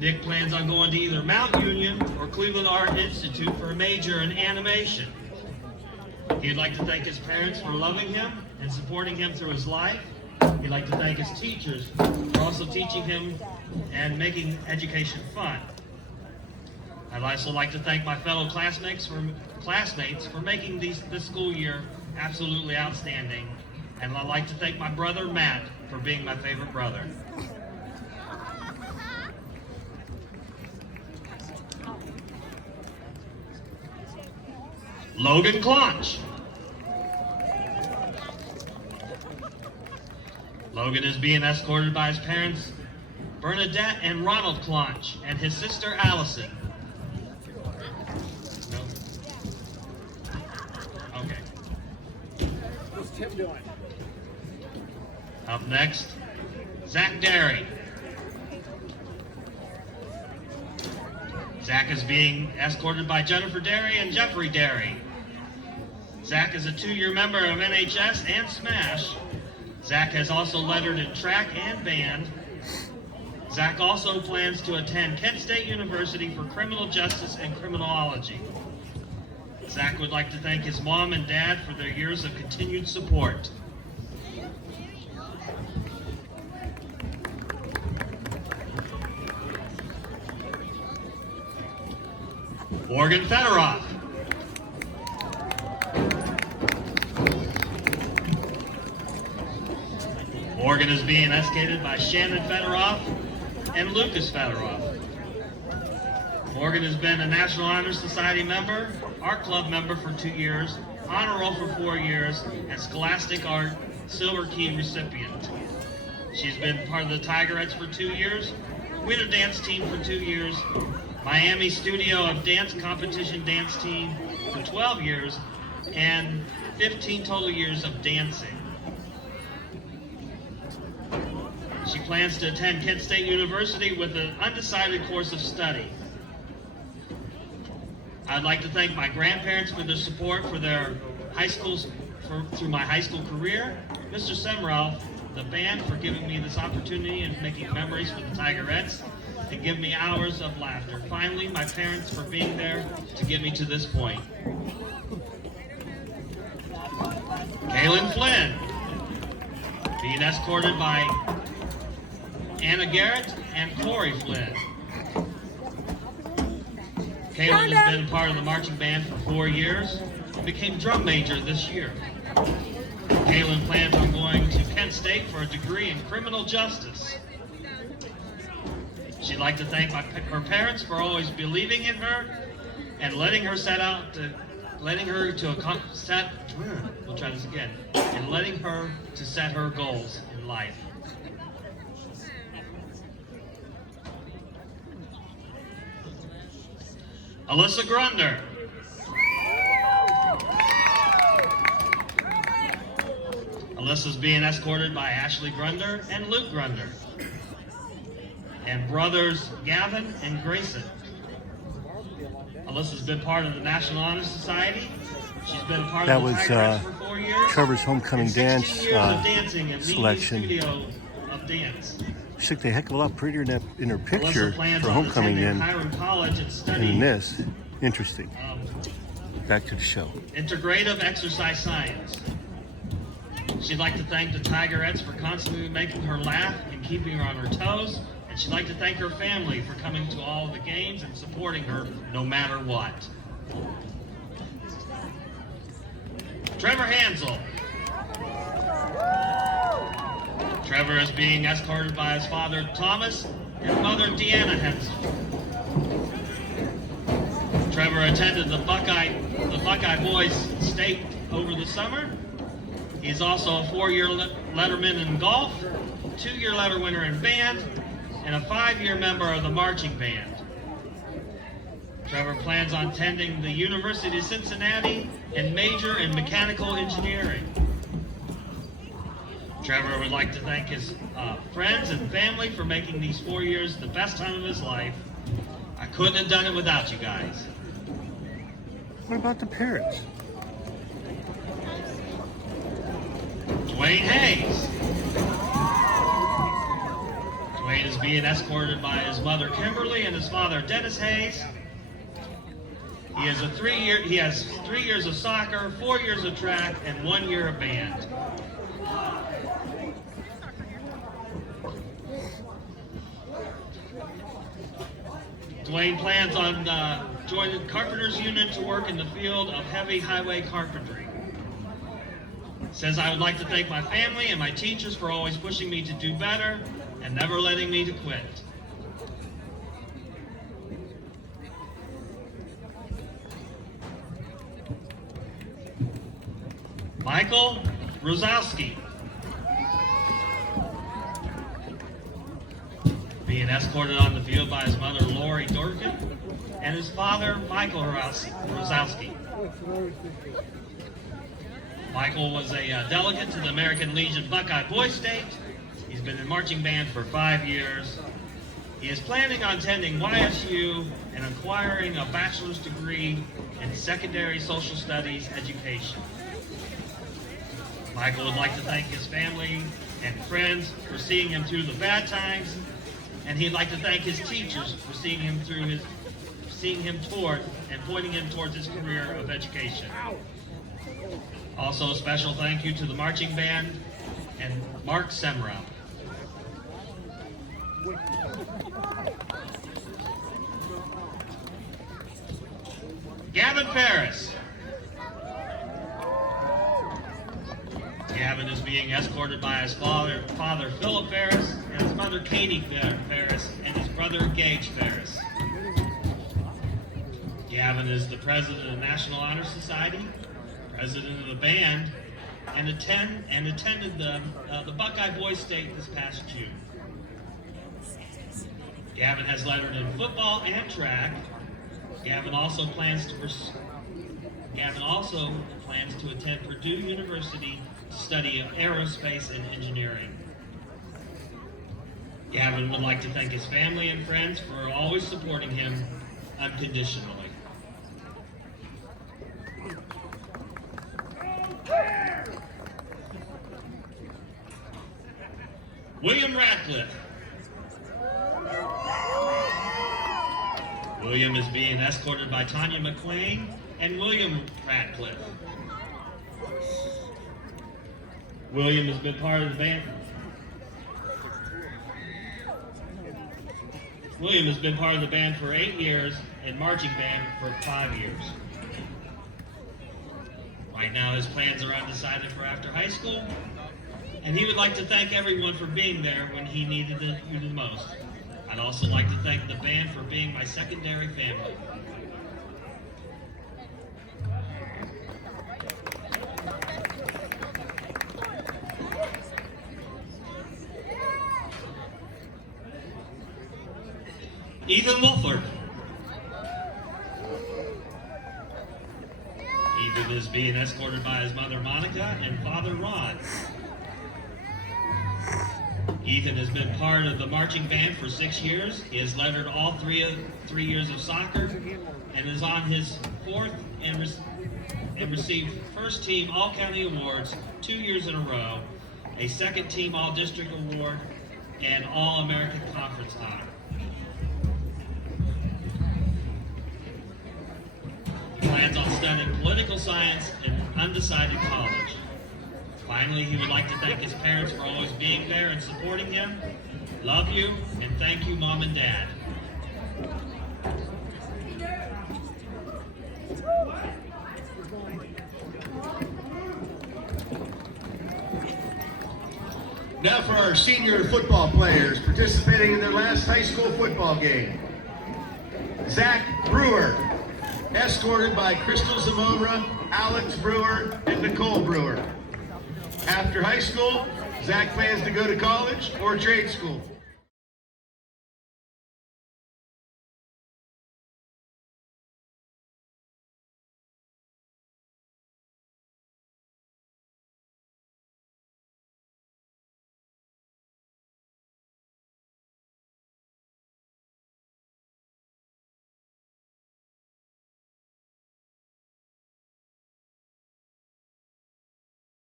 Nick plans on going to either Mount Union or Cleveland Art Institute for a major in animation. He'd like to thank his parents for loving him and supporting him through his life. He'd like to thank his teachers for also teaching him and making education fun. I'd also like to thank my fellow classmates for making this school year absolutely outstanding. And I'd like to thank my brother Matt for being my favorite brother. Logan Claunch. Logan is being escorted by his parents, Bernadette and Ronald Claunch, and his sister Allison. No? Okay. What's Tim doing? Up next, Zach Derry. Zach is being escorted by Jennifer Derry and Jeffrey Derry. Zach is a 2-year member of NHS and SMASH. Zach has also lettered in track and band. Zach also plans to attend Kent State University for criminal justice and criminology. Zach would like to thank his mom and dad for their years of continued support. Morgan Federoff. Morgan is being escorted by Shannon Federoff and Lucas Federoff. Morgan has been a National Honor Society member, Art Club member for 2 years, Honor Roll for 4 years, and Scholastic Art Silver Key recipient. She's been part of the Tigerettes for 2 years, Winter Dance Team for 2 years, Miami Studio of Dance Competition Dance Team for 12 years, and 15 total years of dancing. She plans to attend Kent State University with an undecided course of study. I'd like to thank my grandparents for their support for their through my high school career, Mr. Semrel, the band for giving me this opportunity and making memories for the Tigerettes, and give me hours of laughter. Finally, my parents for being there to get me to this point. Kaylin Flynn, being escorted by Anna Garrett and Corey Flynn. Kaylin has been part of the marching band for 4 years and became drum major this year. Kaylin plans on going to Kent State for a degree in criminal justice. She'd like to thank her parents for always believing in her and letting her set her goals in life. Alyssa Grunder. Alyssa's being escorted by Ashley Grunder and Luke Grunder, and brothers Gavin and Grayson. Alyssa's been part of the National Honor Society. She's been a part of the Tigerettes for 4 years. Trevor's homecoming dance selection. Of dance. She looked a heck of a lot prettier in her picture for homecoming than in this. Interesting. Back to the show. Integrative exercise science. She'd like to thank the Tigerettes for constantly making her laugh and keeping her on her toes. And she'd like to thank her family for coming to all of the games and supporting her no matter what. Trevor Hansel. Trevor is being escorted by his father Thomas and mother Deanna Hansel. Trevor attended the Buckeye Boys State over the summer. He's also a 4-year letterman in golf, 2-year letter winner in band, and a 5-year member of the marching band. Trevor plans on attending the University of Cincinnati and major in mechanical engineering. Trevor would like to thank his friends and family for making these 4 years the best time of his life. I couldn't have done it without you guys. What about the parents? Dwayne Hayes. Dwayne is being escorted by his mother Kimberly and his father Dennis Hayes. He has 3 years of soccer, 4 years of track, and 1 year of band. Dwayne plans on joining the carpenter's unit to work in the field of heavy highway carpentry. Says, I would like to thank my family and my teachers for always pushing me to do better and never letting me to quit. Michael Rosowski, being escorted on the field by his mother Lori Durkin and his father Michael Rosowski. Michael was a delegate to the American Legion Buckeye Boy State. He's been in marching band for 5 years. He is planning on attending YSU and acquiring a bachelor's degree in secondary social studies education. Michael would like to thank his family and friends for seeing him through the bad times, and he'd like to thank his teachers for seeing him toward and pointing him towards his career of education. Also, a special thank you to the marching band and Mark Semrau. Gavin Ferris. Gavin is being escorted by his father Philip Ferris, and his mother Katie Ferris, and his brother Gage Ferris. Gavin is the president of the National Honor Society, president of the band, and attended the Buckeye Boys State this past June. Gavin has lettered in football and track. Gavin also plans to attend Purdue University to study aerospace and engineering. Gavin would like to thank his family and friends for always supporting him unconditionally. William Ratcliffe. William is being escorted by Tanya McQueen and William Ratcliffe. William has been part of the band. William has been part of the band for 8 years and marching band for 5 years. Right now his plans are undecided for after high school, and he would like to thank everyone for being there when he needed you the most. I'd also like to thank the band for being my secondary family. Ethan Wolford. Ethan is being escorted by his mother Monica and father Ron. Ethan has been part of the marching band for 6 years. He has lettered all 3 years of soccer and is on his 4th and received first team All-County Awards 2 years in a row, a second team All-District Award, and All-American Conference honor. He plans on studying political science in undecided college. Finally, he would like to thank his parents for always being there and supporting him. Love you, and thank you, Mom and Dad. Now for our senior football players participating in their last high school football game. Zach Brewer, escorted by Crystal Zamora, Alex Brewer, and Nicole Brewer. After high school, Zach plans to go to college or trade school.